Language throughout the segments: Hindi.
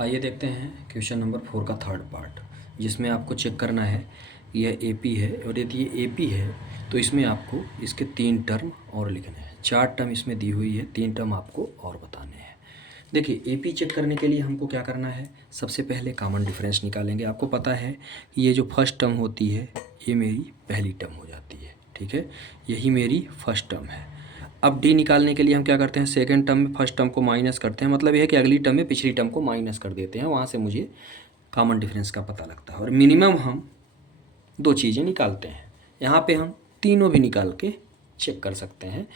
आइए देखते हैं क्वेश्चन नंबर 4 का थर्ड पार्ट, जिसमें आपको चेक करना है यह एपी है और यदि ये एपी है तो इसमें आपको इसके 3 टर्म और लिखने हैं। 4 टर्म इसमें दी हुई है, 3 टर्म आपको और बताने हैं। देखिए एपी चेक करने के लिए हमको क्या करना है, सबसे पहले कॉमन डिफरेंस निकालेंगे। आपको पता है कि ये जो फर्स्ट टर्म होती है ये मेरी पहली टर्म हो जाती है, ठीक है, यही मेरी फर्स्ट टर्म है। अब डी निकालने के लिए हम क्या करते हैं, सेकंड टर्म में फर्स्ट टर्म को माइनस करते हैं, मतलब यह है कि अगली टर्म में पिछली टर्म को माइनस कर देते हैं, वहाँ से मुझे कॉमन डिफरेंस का पता लगता है। और मिनिमम हम 2 चीज़ें निकालते हैं, यहाँ पे हम तीनों भी निकाल के चेक कर सकते हैं।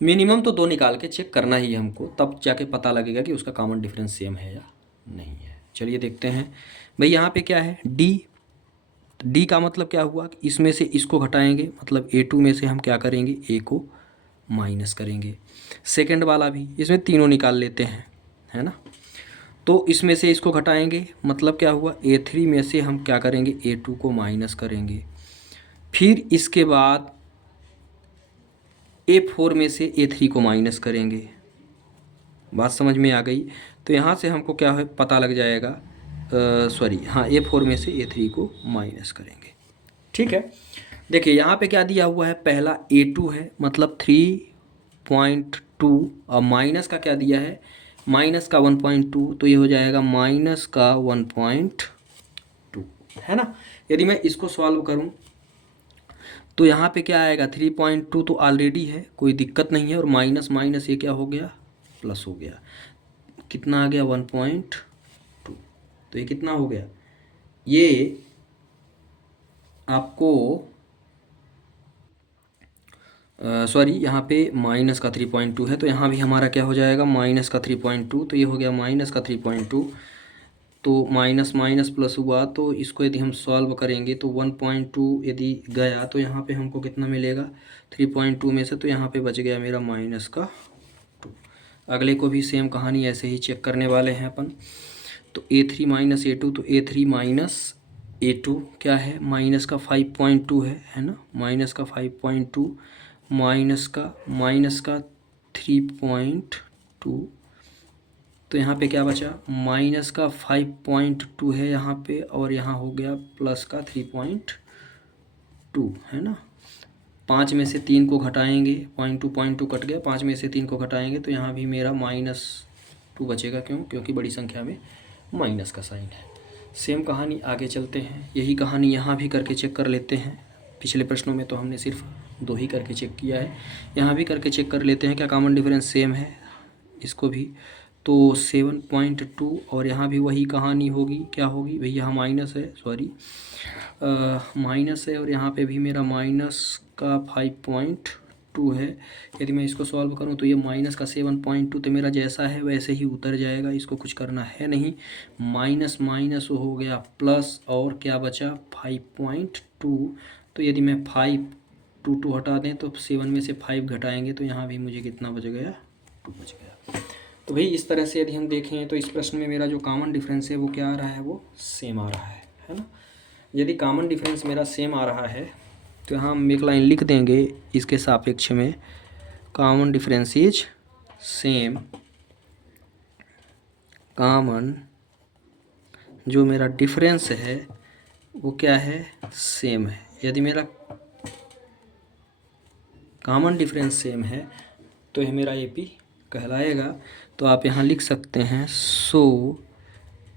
मिनिमम तो 2 निकाल के चेक करना ही है हमको, तब जाके पता लगेगा कि उसका कॉमन डिफरेंस सेम है या नहीं है। चलिए देखते हैं भाई, यहाँ पे क्या है डी। डी का मतलब क्या हुआ कि इसमें से इसको घटाएंगे, मतलब A2 में से हम क्या करेंगे, ए को माइनस करेंगे। सेकंड वाला भी, इसमें तीनों निकाल लेते हैं, है ना। तो इसमें से इसको घटाएंगे, मतलब क्या हुआ A3 में से हम क्या करेंगे, A2 को माइनस करेंगे। फिर इसके बाद A4 में से A3 को माइनस करेंगे। बात समझ में आ गई। तो यहाँ से हमको क्या है पता लग जाएगा, हाँ, A4 में से A3 को माइनस करेंगे, ठीक है। देखिए यहाँ पे क्या दिया हुआ है, पहला A2 है मतलब 3.2 और माइनस का क्या दिया है, माइनस का 1.2, तो ये हो जाएगा माइनस का 1.2, है ना। यदि मैं इसको सॉल्व करूँ तो यहाँ पे क्या आएगा, 3.2 तो ऑलरेडी है, कोई दिक्कत नहीं है, और माइनस माइनस ये क्या हो गया, प्लस हो गया। कितना आ गया, 1.2। तो ये कितना हो गया, ये आपको सॉरी, यहाँ पे माइनस का 3.2 है, तो यहाँ भी हमारा क्या हो जाएगा, माइनस का 3.2, तो ये हो गया माइनस का 3.2। तो माइनस माइनस प्लस हुआ, तो इसको यदि हम सॉल्व करेंगे तो 1.2 यदि गया तो यहाँ पे हमको कितना मिलेगा, 3.2 में से, तो यहाँ पे बच गया मेरा माइनस का 2। अगले को भी सेम कहानी ऐसे ही चेक करने वाले हैं अपन। तो A3 माइनस A2, तो A3 माइनस A2 क्या है, माइनस का 5.2 है ना, माइनस का 5.2 माइनस का 3.2, तो यहाँ पे क्या बचा, माइनस का 5.2 है यहाँ पे, और यहाँ हो गया प्लस का 3.2, है ना। 5 में से 3 को घटाएंगे, 0.2 कट गया, 5 में से 3 को घटाएंगे तो यहाँ भी मेरा -2 बचेगा। क्यों, क्योंकि बड़ी संख्या में माइनस का साइन है। सेम कहानी आगे चलते हैं, यही कहानी यहाँ भी करके चेक कर लेते हैं। पिछले प्रश्नों में तो हमने सिर्फ 2 ही करके चेक किया है, यहाँ भी करके चेक कर लेते हैं क्या कॉमन डिफरेंस सेम है। इसको भी तो 7.2, और यहाँ भी वही कहानी होगी, क्या होगी भैया, यहाँ माइनस है, सॉरी माइनस है, और यहाँ पे भी मेरा माइनस का 5.2 है। यदि मैं इसको सॉल्व करूँ तो ये माइनस का 7.2 तो मेरा जैसा है वैसे ही उतर जाएगा, इसको कुछ करना है नहीं। माइनस माइनस हो गया प्लस, और क्या बचा 5.2, तो यदि मैं 2 हटा दें तो 7 में से 5 घटाएंगे तो यहाँ भी मुझे कितना बच गया, 2 बच गया। तो भाई इस तरह से यदि हम देखें तो इस प्रश्न में मेरा जो कॉमन डिफरेंस है वो क्या आ रहा है, वो सेम आ रहा है ना। यदि कॉमन डिफरेंस मेरा सेम आ रहा है तो यहाँ हम एक लाइन लिख देंगे इसके सापेक्ष में, common difference is same, common जो मेरा डिफरेंस है वो क्या है, सेम है। यदि मेरा कॉमन डिफरेंस सेम है तो यह मेरा एपी कहलाएगा। तो आप यहाँ लिख सकते हैं सो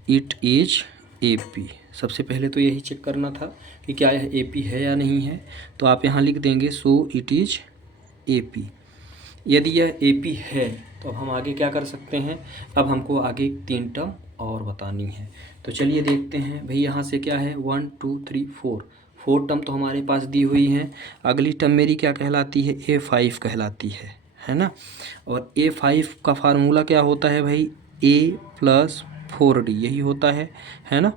इट इज एपी। सबसे पहले तो यही चेक करना था कि क्या यह एपी है या नहीं है, तो आप यहाँ लिख देंगे सो इट इज एपी। यदि यह एपी है तो अब हम आगे क्या कर सकते हैं, अब हमको आगे 3 टर्म और बतानी है। तो चलिए देखते हैं भाई, यहाँ से क्या है 1 2 3 4 टर्म तो हमारे पास दी हुई हैं। अगली टर्म मेरी क्या कहलाती है, A5 कहलाती है ना। और A5 का फार्मूला क्या होता है भाई, A + 4D यही होता है ना,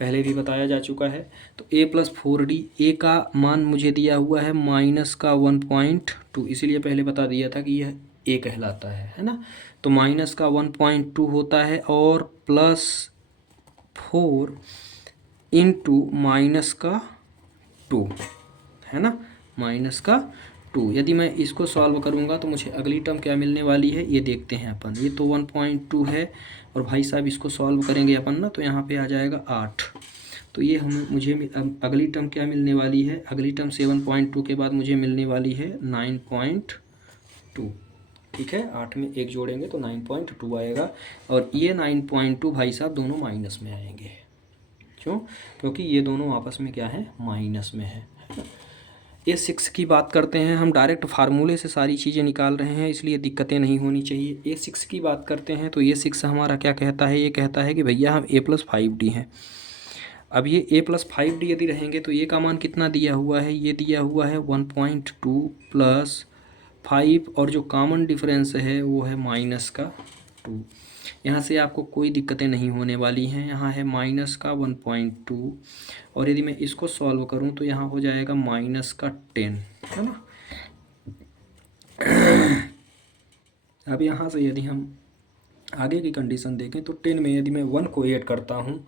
पहले भी बताया जा चुका है। तो A + 4D, A का मान मुझे दिया हुआ है माइनस का 1.2, इसीलिए पहले बता दिया था कि यह A कहलाता है ना। तो माइनस का 1.2 होता है, और +4 इंटू माइनस का 2, है ना, माइनस का 2। यदि मैं इसको सॉल्व करूंगा तो मुझे अगली टर्म क्या मिलने वाली है, ये देखते हैं अपन। ये तो 1.2 है, और भाई साहब इसको सॉल्व करेंगे अपन ना, तो यहाँ पे आ जाएगा 8। तो ये अगली टर्म क्या मिलने वाली है, अगली टर्म 7.2 के बाद मुझे मिलने वाली है 9.2। ठीक है, 8 में 1 जोड़ेंगे तो 9.2 आएगा। और ये 9.2 भाई साहब दोनों माइनस में आएंगे। क्यों? क्योंकि ये दोनों आपस में क्या है, माइनस में है। A6 की बात करते हैं, हम डायरेक्ट फार्मूले से सारी चीज़ें निकाल रहे हैं, इसलिए दिक्कतें नहीं होनी चाहिए। A6 की बात करते हैं तो A6 हमारा क्या कहता है, ये कहता है कि भैया हम A+5D हैं। अब ये A+5D यदि रहेंगे तो ये का मान कितना दिया हुआ है, ये दिया हुआ है 1.2 + 5, और जो कॉमन डिफरेंस है वो है -2। यहाँ से आपको कोई दिक्कतें नहीं होने वाली हैं। यहाँ है -1.2, और यदि मैं इसको सॉल्व करूँ तो यहाँ हो जाएगा -10, है ना। अब यहाँ से यदि हम आगे की कंडीशन देखें तो 10 में यदि मैं 1 को ऐड करता हूँ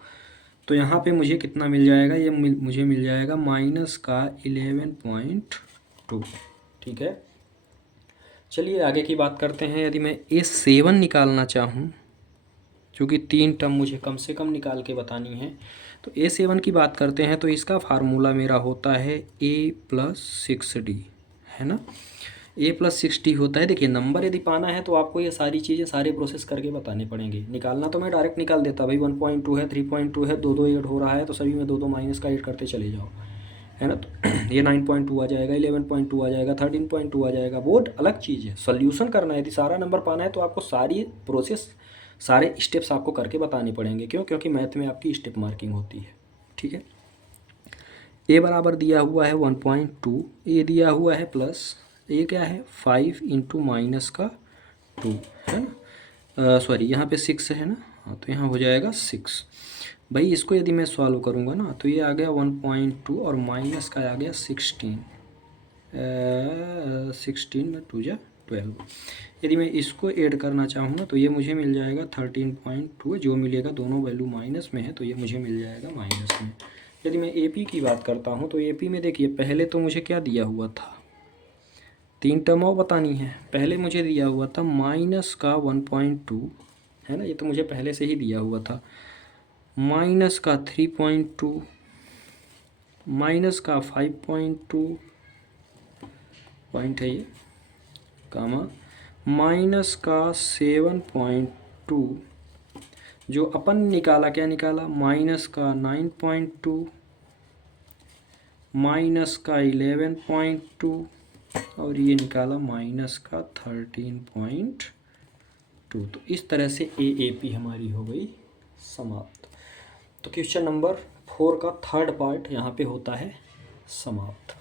तो यहाँ पे मुझे कितना मिल जाएगा, ये मुझे मिल जाएगा -11.2। ठीक है, चलिए आगे की बात करते हैं। यदि मैं A7 निकालना चाहूँ, क्योंकि 3 टर्म मुझे कम से कम निकाल के बतानी है, तो A7 की बात करते हैं तो इसका फार्मूला मेरा होता है A+6D, है ना। A+6D होता है। देखिए, नंबर यदि पाना है तो आपको ये सारी चीज़ें सारे प्रोसेस करके बताने पड़ेंगे। निकालना तो मैं डायरेक्ट निकाल देता, भाई 1.2 है, 3.2 है, 2 ऐड हो रहा है तो सभी में 2 माइनस का ऐड करते चले जाओ, है ना। तो ये 9.2 आ जाएगा, 11.2 आ जाएगा, 13.2 आ जाएगा, वो अलग चीज़ है। सोल्यूशन करना है, यदि सारा नंबर पाना है तो आपको सारी प्रोसेस, सारे स्टेप्स आपको करके बताने पड़ेंगे। क्यों? क्योंकि मैथ में आपकी स्टेप मार्किंग होती है। ठीक है, ए बराबर दिया हुआ है 1.2, ए दिया हुआ है प्लस, ये क्या है 5 × -2, है ना। सॉरी, यहाँ पे 6 है ना, हाँ, तो यहाँ हो जाएगा 6। भाई इसको यदि मैं सॉल्व करूँगा ना तो ये आ गया 1.2 और माइनस का आ गया 16, 16 में 2 जा 12। यदि मैं इसको ऐड करना चाहूँ ना तो ये मुझे मिल जाएगा 13.2, जो मिलेगा दोनों वैल्यू माइनस में है तो ये मुझे मिल जाएगा माइनस में। यदि मैं AP की बात करता हूँ तो AP में देखिए, पहले तो मुझे क्या दिया हुआ था, 3 टर्म और बतानी है। पहले मुझे दिया हुआ था -1.2, है ना, ये तो मुझे पहले से ही दिया हुआ था, -3.2, -5.2 पॉइंट है ये, कामा -7.2, जो अपन निकाला, क्या निकाला, -9.2, -11.2, और ये निकाला -13.2। तो इस तरह से AAP हमारी हो गई समाप्त। तो क्वेश्चन नंबर 4 का 3rd पार्ट यहाँ पे होता है समाप्त।